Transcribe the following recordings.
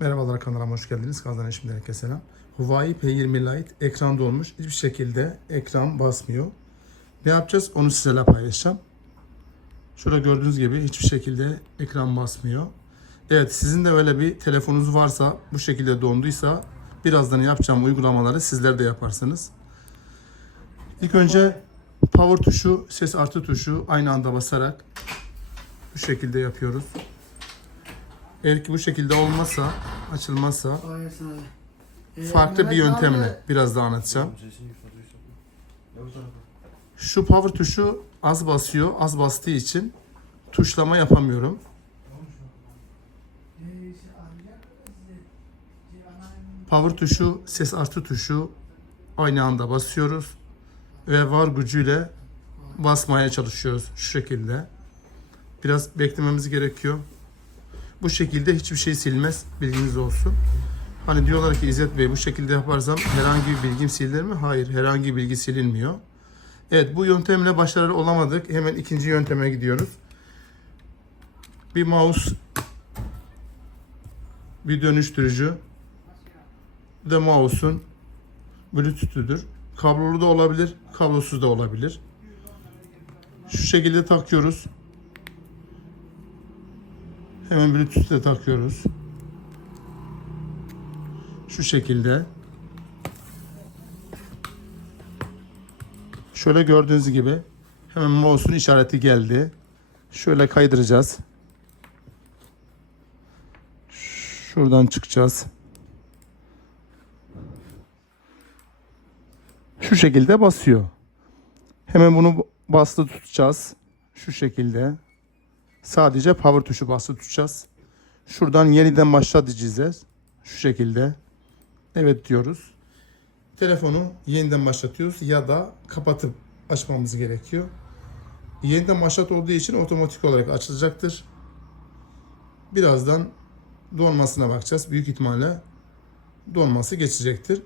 Merhabalar kanalıma hoş geldiniz. Kanalıma şimdi herkese selam. Huawei P20 Lite ekranda olmuş. Hiçbir şekilde ekran basmıyor. Ne yapacağız? Onu sizlerle paylaşacağım. Şurada gördüğünüz gibi hiçbir şekilde ekran basmıyor. Evet sizin de öyle bir telefonunuz varsa bu şekilde donduysa birazdan yapacağım uygulamaları sizler de yaparsınız. İlk önce power tuşu, ses artı tuşu aynı anda basarak bu şekilde yapıyoruz. Eğer ki bu şekilde olmazsa, açılmazsa abi. Ee, farklı bir Mehmet abi, yöntemle biraz daha anlatacağım. Şu power tuşu az basıyor. Az bastığı için tuşlama yapamıyorum. Power tuşu, ses artı tuşu aynı anda basıyoruz. Ve var gücüyle basmaya çalışıyoruz şu şekilde. Biraz beklememiz gerekiyor. Bu şekilde hiçbir şey silmez. Bilginiz olsun. Hani diyorlar ki İzzet Bey bu şekilde yaparsam herhangi bir bilgim silinir mi? Hayır. Herhangi bir bilgi silinmiyor. Evet bu yöntemle başarılı olamadık. Hemen ikinci yönteme gidiyoruz. Bir mouse bir dönüştürücü bir de mouse'un Bluetooth'üdür. Kablolu da olabilir, kablosuz da olabilir. Şu şekilde takıyoruz. Hemen Bluetooth'e takıyoruz. Şu şekilde. Şöyle gördüğünüz gibi hemen mouse'un işareti geldi. Şöyle kaydıracağız. Şuradan çıkacağız. Şu şekilde basıyor. Hemen bunu bastı tutacağız. Şu şekilde. Sadece power tuşu bastı tutacağız. Şuradan yeniden başla diyeceğiz. Şu şekilde. Evet diyoruz. Telefonu yeniden başlatıyoruz ya da kapatıp açmamız gerekiyor. Yeniden başlat olduğu için otomatik olarak açılacaktır. Birazdan donmasına bakacağız. Büyük ihtimalle donması geçecektir.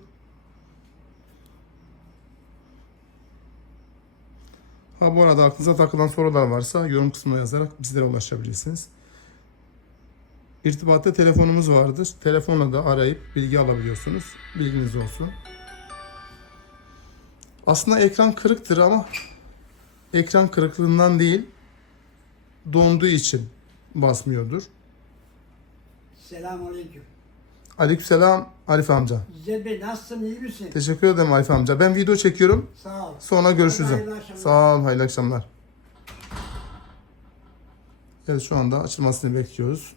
Ha bu arada aklınıza takılan sorular varsa yorum kısmına yazarak bizlere ulaşabilirsiniz. İrtibatta telefonumuz vardır. Telefonla da arayıp bilgi alabiliyorsunuz. Bilginiz olsun. Aslında ekran kırıktır ama ekran kırıklığından değil donduğu için basmıyordur. Selamünaleyküm. Aleykümselam Arif amca. İzzet Bey nasılsın iyi misin? Teşekkür ederim Arif amca. Ben video çekiyorum. Sağ ol. Sonra görüşürüz. Sağ ol, hayırlı akşamlar. Evet şu anda açılmasını bekliyoruz.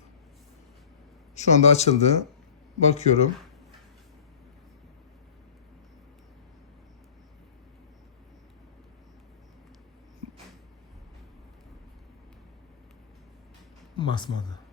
Şu anda açıldı. Bakıyorum. Basmadı.